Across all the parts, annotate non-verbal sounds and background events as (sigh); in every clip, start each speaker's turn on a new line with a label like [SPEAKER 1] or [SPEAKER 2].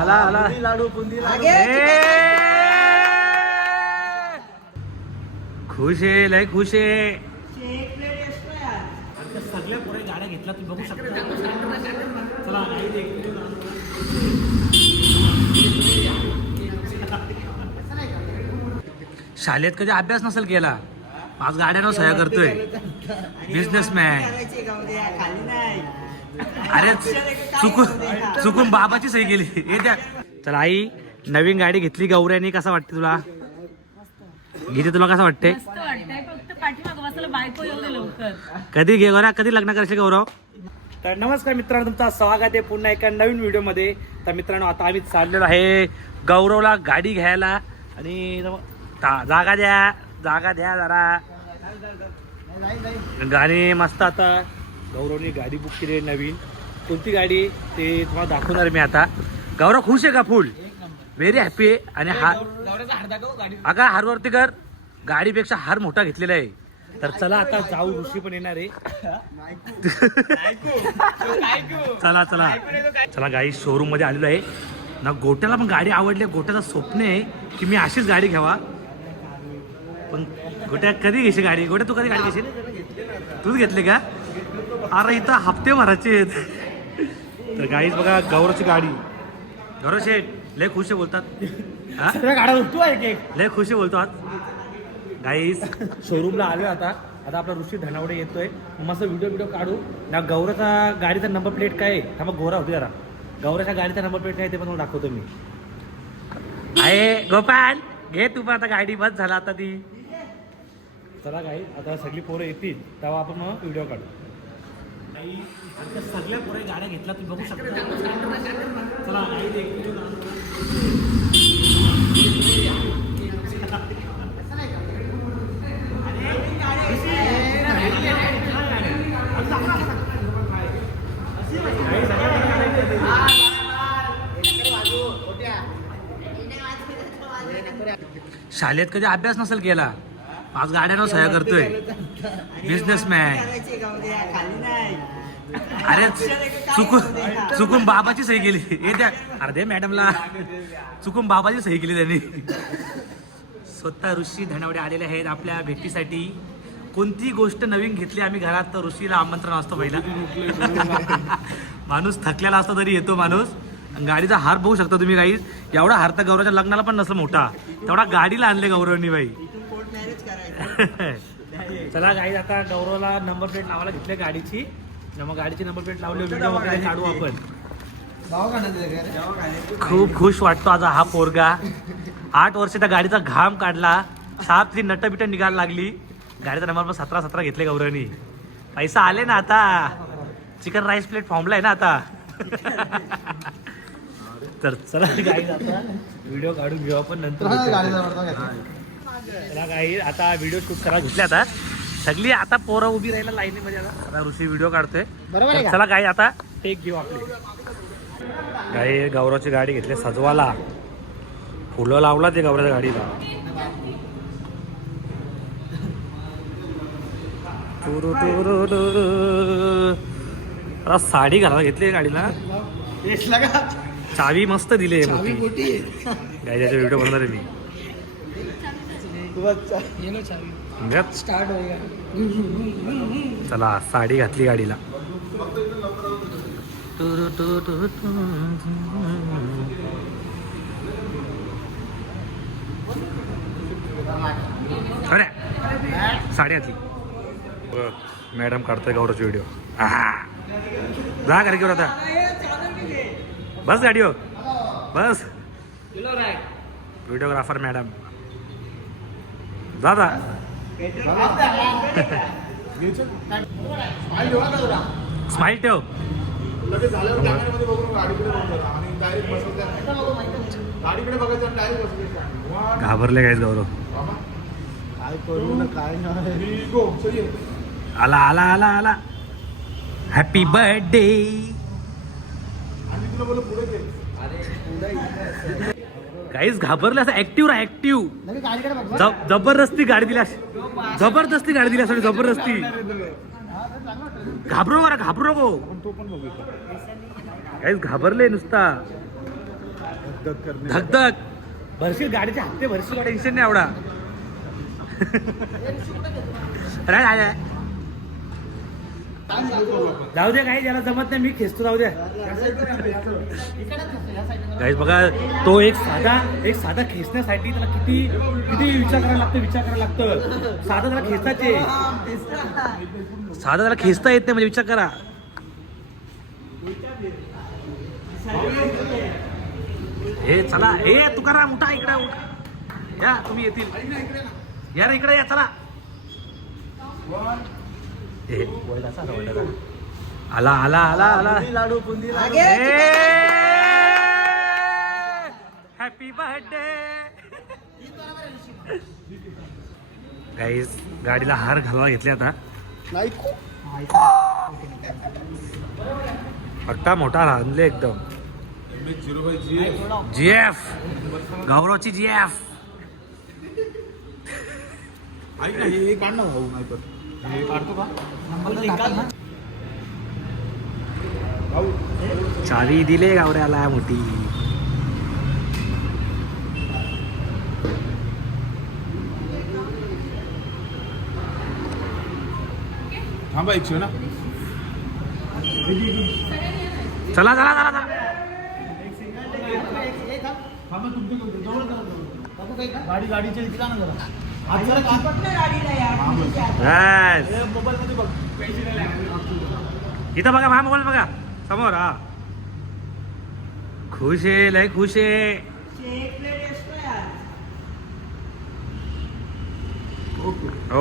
[SPEAKER 1] आला आला.
[SPEAKER 2] लाडू बुंदी!
[SPEAKER 1] खुश आहे लय खुश आहे. सगळ्या पुढे गाड्या घेतल्या तुम्ही बघू शकता. चला. शाळेत कधी अभ्यास नसेल केला? आज गाड्यानं सह्या करतोय. बिझनेसमॅन
[SPEAKER 2] करायची
[SPEAKER 1] अरे चुकून चुकून बाबाची सही केली. हे द्या चला आई नवीन गाडी घेतली गौऱ्याने. कसं वाटते तुला? गीते तुला कसं वाटते?
[SPEAKER 3] मस्त वाटतंय. फक्त पाठीमागं बसायला बायको येऊ दे लवकर.
[SPEAKER 1] कधी घे गौऱ्या? कधी लग्न करशील गौरव? तर नमस्कार मित्रांनो तुमचं स्वागत आहे पुन्हा एका नवीन व्हिडिओमध्ये. तर मित्रांनो आता आम्ही चाललेलो आहे गौरवला गाडी घ्यायला. आणि जागा द्या. जागा द्या जरा. गाणी मस्त आता गौरवने गाडी बुक केली आहे नवीन. कोणती गाडी ते तुम्हाला दाखवणार मी आता. गौरव खुश आहे का फुल? व्हेरी हॅपी आहे आणि हा अगा हारवरती कर. गाडीपेक्षा हार मोठा घेतलेला आहे. तर चला आता जाऊ ऋषी पण येणार आहे. चला चला. चला गाडी शोरूममध्ये आलेलो आहे. ना गोट्याला पण गाडी आवडली. गोट्याचं स्वप्न आहे की मी अशीच गाडी घ्यावा. पण गोट्या कधी घेशील गाडी? गोट्या तू कधी गाडी घेशील? तूच घेतली का? अरे इथं हप्ते भरायचे आहेत. तर गाईच बघा गौरवची गाडी. गौरव शेठ लय खुश आहे बोलतात हा? लय खुश बोलतो आज. गाईस शोरूमला आलोय आता. आता आपला ऋषी धनावडे येतोय. मस्त व्हिडिओ व्हिडिओ काढू. ना गौराचा गाडीचा नंबर प्लेट काय आहे? थांबा गोरा होती जरा. गौराच्या गाडीचा नंबर प्लेट काय आहे ते पण तुम्हाला दाखवतो मी. आहे गोपाल घे तू पण आता गाडी बस झाला आता ती. चला गाई आता सगळी पोरं येतील तेव्हा आपण मग व्हिडिओ काढू. आई आता सगळ्या पोरं गाड्या घेतल्या तुम्ही बघू शकता. चला आई शाळेत कधी अभ्यास नसेल केला? आज गाड्यानं सह्या करतोय. बिझनेसमॅन (laughs) अरे चुकून चुकून बाबाची सही केली. हे द्या अरे दे मॅडमला. चुकून बाबाची सही केली त्यांनी. स्वतः ऋषी धनावडे आलेले आहेत आपल्या भेटीसाठी. कोणती गोष्ट नवीन घेतली आम्ही घरात तर ऋषीला आमंत्रण असतो पहिला. माणूस थकलेला असतो तरी येतो माणूस. गाडीचा हार बघू शकता तुम्ही काही. एवढा हार तर गौरवच्या लग्नाला पण नसलं मोठा. तेवढा गाडीला आणले गौरवनी बाई. (laughs) चला गाडी आता गौरवला नंबर प्लेट लावायला घेतली गाडीची. न मग गाडीची नंबर प्लेट लावली व्हिडिओ वगैरे काढू आपण. खूप खुश वाटतो आता हा पोरगा. आठ वर्ष त्या गाडीचा घाम काढला. साप ती नट बिट निघायला लागली. गाडीचा नंबर पण सतरा सतरा घेतले गौरवनी. पैसा आले ना आता. चिकन राईस प्लेट फॉर्मला आहे ना आता. तर चला गाडी आता व्हिडिओ काढून घेऊ आपण नंतर चला काही आता व्हिडिओ शूट करा घेतले आता. सगळी आता पोरं उभी राहिला लाईनीमध्ये आता. आता ऋषी व्हिडिओ काढतोय. तर चला काही आता टेक घेऊ आपली. काही गौरवची गाडी घेतली सजवाला. फुलं लावला ते गौराच्या गाडीला. टुरु टुरु टुरु. आता साडी घालायला घेतली गाडीला. चावी मस्त दिली आहे मोठी. व्हिडिओ बनवणार आहे मी. चला साडी घातली गाडीला. अरे साडी घातली. मॅडम काढतोय गौरवची व्हिडिओ जा घरी घेऊन आता. बस गाडी हो. बस. Videographer madam. जा स्माइल ठेव.
[SPEAKER 4] लगेच झाल्यावर कॅमेरामध्ये बघून गाडीकडे बघतो आणि डायरेक्ट बसवतो गाडीकडे बघायचं आणि डायरेक्ट बसवायचं
[SPEAKER 1] घाबरले काय गौरव.
[SPEAKER 2] काय करू ना काय नाही
[SPEAKER 1] आला आला आला आला. हॅपी बर्थडे
[SPEAKER 4] आणि तुला बोल पुढे अरे पुढे
[SPEAKER 1] काहीच घाबरले असं ऍक्टिव्ह राहा ऍक्टिव्ह जबरदस्ती गाडी दिली अशी जबरदस्ती गाडी दिली असं जबरदस्ती. घाबरू नका घाबरू नको. काहीच घाबरले नुसता.
[SPEAKER 4] धक करणे
[SPEAKER 1] धगधग. भरशील गाडीचे हप्ते भरशील टेन्शन नाही (laughs) राय. जाऊ दे काही ज्याला जमत नाही मी खेचतो जाऊ द्या गाईज बघा तो एक साधा एक साधा खेचण्यासाठी त्याला किती किती विचार करायला लागतो विचार करायला लागतं. साधा त्याला खेचायचे. साधा त्याला खेचता येत नाही म्हणजे विचार करा. हे चला हे तुकाराम उठा इकडे उठा. या तुम्ही येतील. या रे इकडे या चला. आला. आला आला आला. आला
[SPEAKER 2] लाडू बुंदी
[SPEAKER 1] हॅपी बर्थडे गाईस गाडीला हार घालवा घेतले आता.
[SPEAKER 4] नाही
[SPEAKER 1] मोठा आणले एकदम.
[SPEAKER 4] जी
[SPEAKER 1] एफ गौरवची जी एफ
[SPEAKER 4] ऐक ना हे भाऊ नाही
[SPEAKER 1] चावी दिले गावड्याला मोठी.
[SPEAKER 4] थांबा एकशे ना.
[SPEAKER 1] चला चला चला चला.
[SPEAKER 2] गाडी गाडीची इथे ना जरा.
[SPEAKER 1] इथं बघा माझा मोबाईल बघा. समोर हा. खुश आहे लय खुश आहे.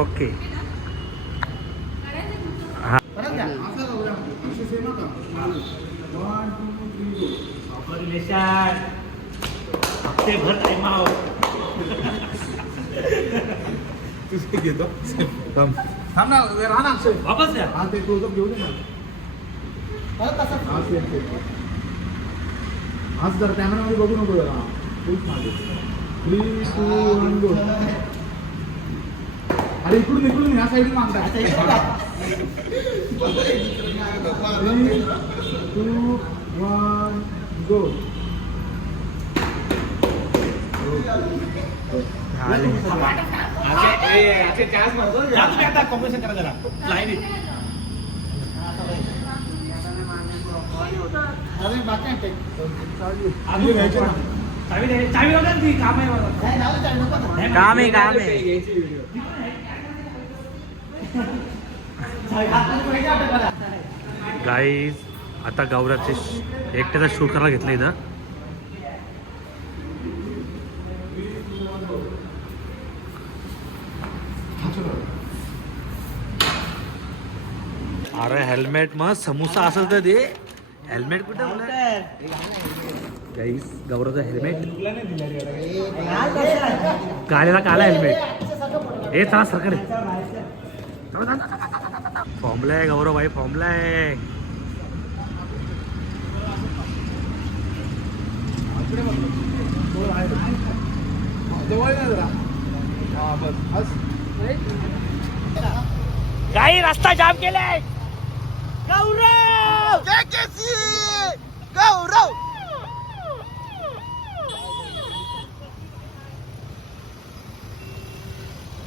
[SPEAKER 1] ओके. हा. हप्ते भर टाइम
[SPEAKER 4] तुझे घेतो थांब थांब ना राहा ना अक्षय
[SPEAKER 1] वापस द्या
[SPEAKER 4] हा ते क्लोजअप घेऊ दे ना हा सेम सेम आज जरा कॅमेरामध्ये बघू नको जरा खूप मागे थ्री टू वन गो अरे इकडून इकडून ह्या साईड मागता थ्री टू वन गो
[SPEAKER 1] काम आहे काम आहे गाईज आता गावराचे एकट्याचा शूट करायला घेतलं इथं. अरे हेल्मेट मग समोसा असेल तर दे. हेल्मेट कुठं गाईस गौराचं हेल्मेट गाडीला काला हेल्मेट हे चला सरकार फॉर्मला आहे गौरव भाई फॉर्मला आहे.
[SPEAKER 4] हा
[SPEAKER 1] काही रस्ता जाम केलाय.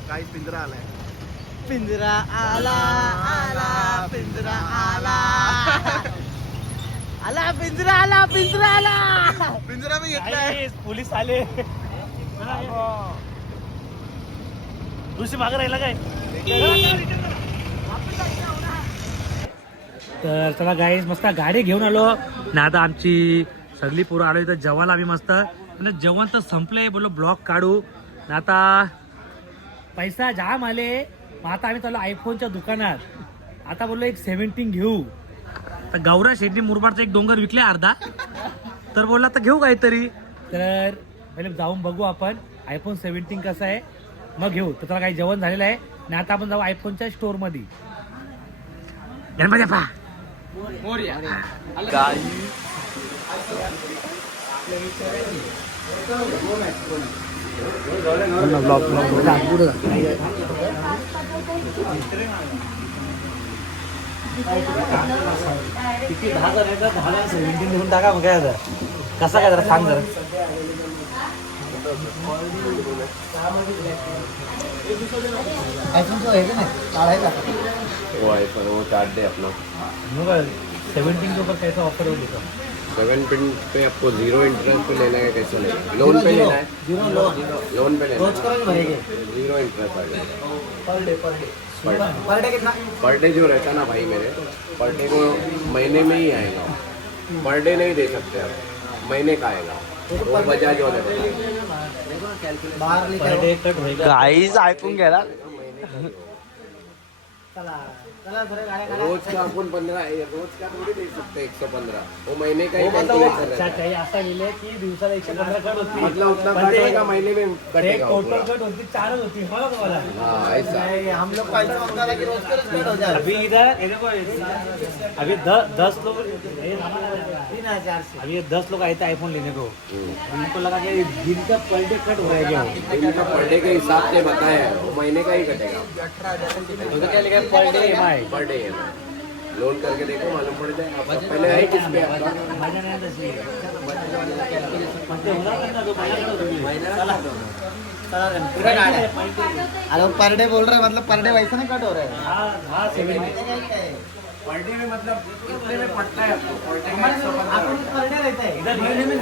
[SPEAKER 4] काही पिंजरा आलाय.
[SPEAKER 2] पिंजरा आला आला पिंजरा आला. (laughs) आला पिंजरा आला पिंजरा आला.
[SPEAKER 4] पिंजरा मी घेतलाय.
[SPEAKER 1] पोलीस आले. (laughs) दुसरी मागे राहिला काय? तर चला गाईज मस्त गाडी घेऊन आलो. ना आता आमची सगळी पोरं आलो इथं. जेवायला आम्ही मस्त. आणि जेवण तर संपलंय बोललो ब्लॉग काढू. ना आता पैसा जाम आले. मग आता आम्ही चाललो आयफोनच्या दुकानात. आता बोललो एक सेव्हन्टीन घेऊ. तर गौरा शेट्टी मुरबाडचा एक डोंगर विकले अर्धा. तर बोलला तर घेऊ काहीतरी. तर पहिले जाऊन बघू आपण. आयफोन सेव्हन्टीन कसं आहे. मग घेऊ. तर त्याला काही जेवण झालेलं आहे. आणि आता आपण जाऊ आयफोनच्या स्टोरमध्ये गणपती बाप्पा
[SPEAKER 2] किती दहा का? दहा हजार सेव्हन्टीन घेऊन टाका मग काय
[SPEAKER 1] कसा काय जरा सांग जरा.
[SPEAKER 5] वो आईफोन वो काट दे अपना
[SPEAKER 1] सेवन्टीन के ऊपर कैसा ऑफ़र हो
[SPEAKER 5] सेवन पिन पे आपको ज़ीरो इंटरेस्ट पे लेना है कैसे लेना है? लोन पे लेना है?
[SPEAKER 2] झिरो लोन
[SPEAKER 5] लोन पे लेना है। ज़ीरो इंटरेस्ट आ जाएगा
[SPEAKER 2] per day per day per day कितना?
[SPEAKER 5] पर डे जो रहता ना भाई मेरे पर डे को महीने में ही आएगा। पर डे नहीं दे सकते आप। महीने का आएगा। वो बजाज वाले
[SPEAKER 1] गाईज ऐकून
[SPEAKER 2] काढा.
[SPEAKER 5] रोज का रोज थोड़ी वो महीने का ही
[SPEAKER 2] हो,
[SPEAKER 5] है
[SPEAKER 2] असं लिहिले की दिवसाला एकशे पंधरा कट होती
[SPEAKER 5] मतलब उतना महीने में कटेगा
[SPEAKER 2] टोटल। कट होती चारच होती हो ना तुम्हाला?
[SPEAKER 5] हाँ ऐसा.
[SPEAKER 2] नहीं, हम लोग को ऐसा होता था कि रोज का रोज कट हो जाए
[SPEAKER 1] अभी इधर ये देखो अभी दस दस लोग
[SPEAKER 2] हज़ार से।
[SPEAKER 1] अभी ये दस लोग आए थे आईफोन लेने को। उनको लगा कि दिन का पर डे कट हो रहा है क्या?
[SPEAKER 5] दिन का पर डे के हिसाब से बताया वो महीने का ही कटेगा।
[SPEAKER 1] तो क्या लिखा per day M I
[SPEAKER 5] per day है। लोन करके देखो मालूम पड़ जाए। पहले है किस पे?
[SPEAKER 1] ते तो
[SPEAKER 2] अरे पर डे बोल रहे हैं मतलब पर डे वैसा नहीं कट हो रहा है।
[SPEAKER 1] हा हा
[SPEAKER 5] डे में मतलब कितने में पड़ता है आपको
[SPEAKER 2] रहता है।
[SPEAKER 1] इधर महीने में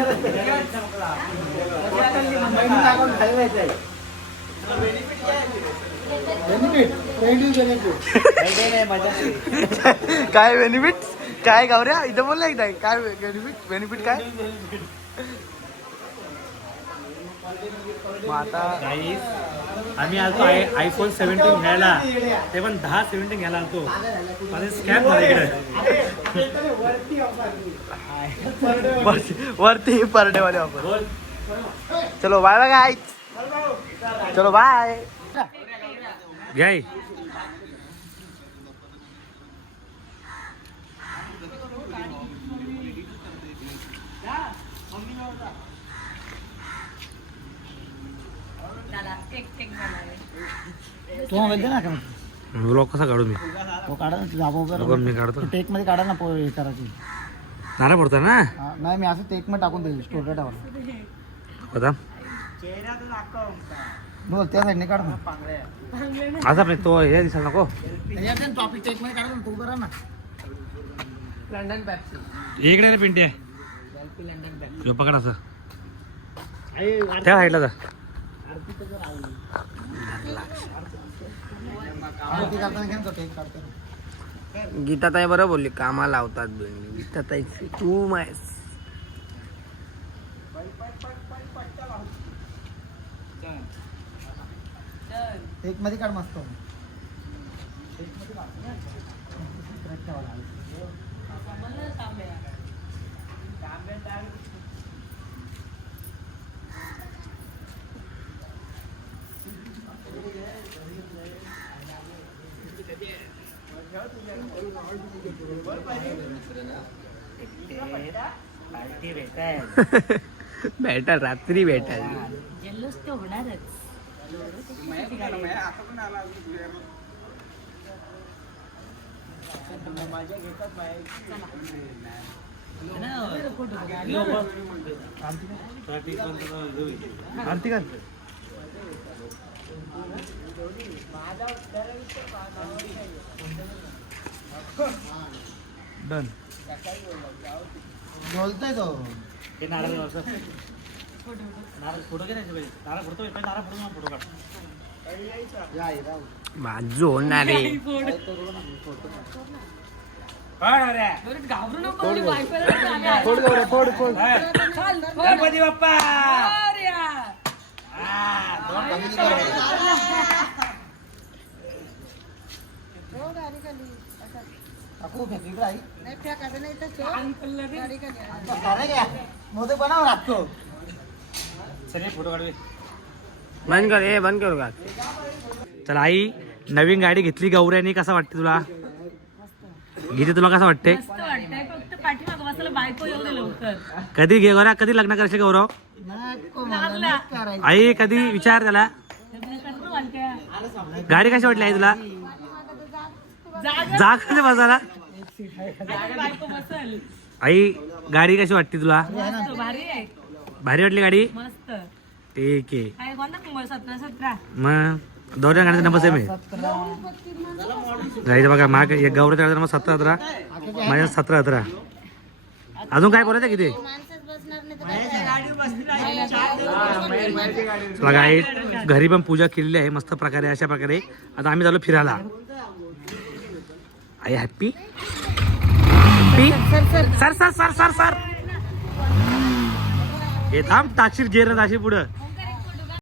[SPEAKER 2] महीने का अकाउंट खाली रहता है। बेनिफिट बेनिफिट
[SPEAKER 6] काय बेनिफिट काय गावऱ्या इथं बोलला एकदा. काय बेनिफिट बेनिफिट काय? मग आता
[SPEAKER 1] आम्ही आलतो आय आयफोन सेव्हन्टीन घ्यायला. ते पण दहा सेव्हन्टीन घ्यायला आलतो. माझे स्कॅम झाले इकडे.
[SPEAKER 6] वरती- वरती पर डे वाले ऑफर चलो बाय बाय चलो बाय
[SPEAKER 1] घ्याय
[SPEAKER 2] तू मोबाईल दे ना का
[SPEAKER 1] ब्लॉग कसा काढू मी?
[SPEAKER 2] तो काढा ना तुझा
[SPEAKER 1] बघ मी काढतो
[SPEAKER 2] टेकमध्ये काढा ना पो हे करायची.
[SPEAKER 1] नाना पडतो ना?
[SPEAKER 2] हा, नाही मी असं टेकमध्ये टाकून देईल स्टोर टावर
[SPEAKER 1] बघा
[SPEAKER 2] बोल त्या साईडने काढ ना.
[SPEAKER 1] असा पण तो हे दिसायला नको.
[SPEAKER 2] टॉपिक टेकमध्ये काढा ना तू करा ना.
[SPEAKER 1] इकडे ना पिंटी. आहे ह्यो पकड असं. त्या साईडला जा.
[SPEAKER 2] आरती करताना तो टेक
[SPEAKER 6] गीताताई बरं बोलली कामा लावतात बहिणी. गीताताई तू मायस.
[SPEAKER 2] एक मध्ये काढ मस्त
[SPEAKER 3] समजलं (laughs)
[SPEAKER 6] भेटाल रात्री भेटाल.
[SPEAKER 3] जल्लोष ते होणारच.
[SPEAKER 1] डन.
[SPEAKER 2] बोलतोय तो.
[SPEAKER 1] हे नारळ नारळ फोटो घ्यायचे पाहिजे नारळ फोटो पाहिजे नारळ फोटो फोटो काढ.
[SPEAKER 2] या इरा
[SPEAKER 6] बाजू होणारे
[SPEAKER 3] बरं, घाबरू नको मी वायफायला जाणार. (laughs)
[SPEAKER 2] फोड गौऱ्या, फोड फोड
[SPEAKER 3] चल, फोड.
[SPEAKER 1] गणपती बाप्पा
[SPEAKER 2] आई
[SPEAKER 3] अंकल लगेच.
[SPEAKER 2] अरे घ्या मोदक बनाव लागतो
[SPEAKER 1] सगळे फोटो काढवे
[SPEAKER 6] बंद कर ए बंद करू का
[SPEAKER 1] तर आई नवीन गाडी घेतली गौऱ्यानी कसं वाटते तुला गीते तुला कसं वाटते कधी घे गौऱ्या कधी लग्न करशील गौरव आई कधी विचार त्याला. गाडी कशी वाटली आई तुला जा खाली बसायला? आई गाडी कशी वाटते तुला?
[SPEAKER 3] भारी
[SPEAKER 1] वाटली गाडी?
[SPEAKER 3] मस्त
[SPEAKER 1] ठीक आहे. मग दोन गाडीचा नंबर सेम आहे. गाडीचं बघा माग एक गौरव नंबर सतरा सतरा. माझ्या सतरा सतरा. अजून काय बोलायचं किती? बघा घरी पण पूजा केलेली आहे मस्त प्रकारे अशा प्रकारे. आता आम्ही झालो फिरायला. आई happy sir sir sir sir sir हे थांब टाकशील गेर टाकशील पुढं